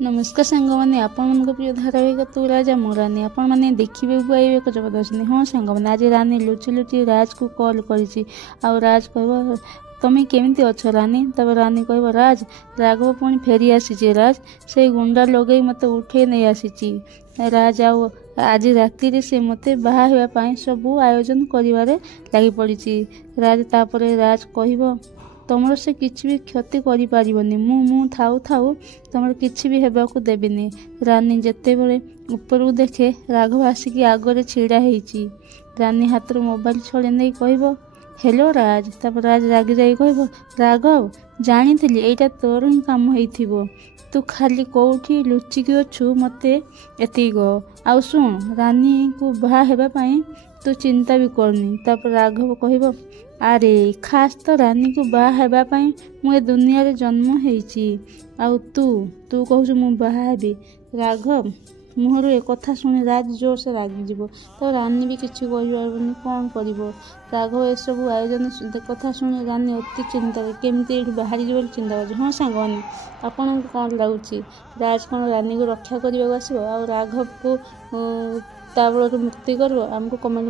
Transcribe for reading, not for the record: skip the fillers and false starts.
नमस्कार सांग मैंने आपण प्रिय धारावाहिक तू राजा मो रानी आपण मैंने देखिए पाइबे एक जबरदस्त हाँ सांग मैंने आज रानी लुचि लुचि राज को कॉल करी राज कह तुम्हें केमिति अच्छ रानी तब रानी कह राज राघव पुणी फेरी आसी राज से गुंडा लगे मत उठे नहीं आसी राज आज राति से मते बाहा सबू आयोजन करिवारे लगी पड़ी राज तापर राज कह तुमर से किसी भी क्षति करिपारिबनी मु थाऊ थाऊ तुम किसी भी हेबाकू देबिनी रानी जेते बड़े ऊपर देखे राघव आसिकी आगरे छिड़ा होईची रानी हाथ मोबाइल छड़े नहीं कह हेलो राज तब राज रागी जाई कह राघव जानी एटा तोर ही काम होइथिबो तू खाली कौटी लुचिकी अच्छु मते एति कह आउ शुण रानी को बाहा हेबा पई तू चिंता भी करनी तापर राघव कह अरे खास तो रानी को बाहा हेबा पई मु दुनिया रे जन्म हेइची आउ तू तू कहू मु बाहा हेबी राघव मुहर एक कथा शुणी राज जोर से रागी जीव तो रानी भी किसी कहीपरबनी कौन कर राघव ए सब आयोजन कथा शुणी रानी अति चिंता केमती बाहरी जीव चिंता कर हाँ सांग मैंने आपन कौन लगुच राज कौन रानी को रक्षा करने आसो आ राघव को मुक्ति कर आमको कमेंट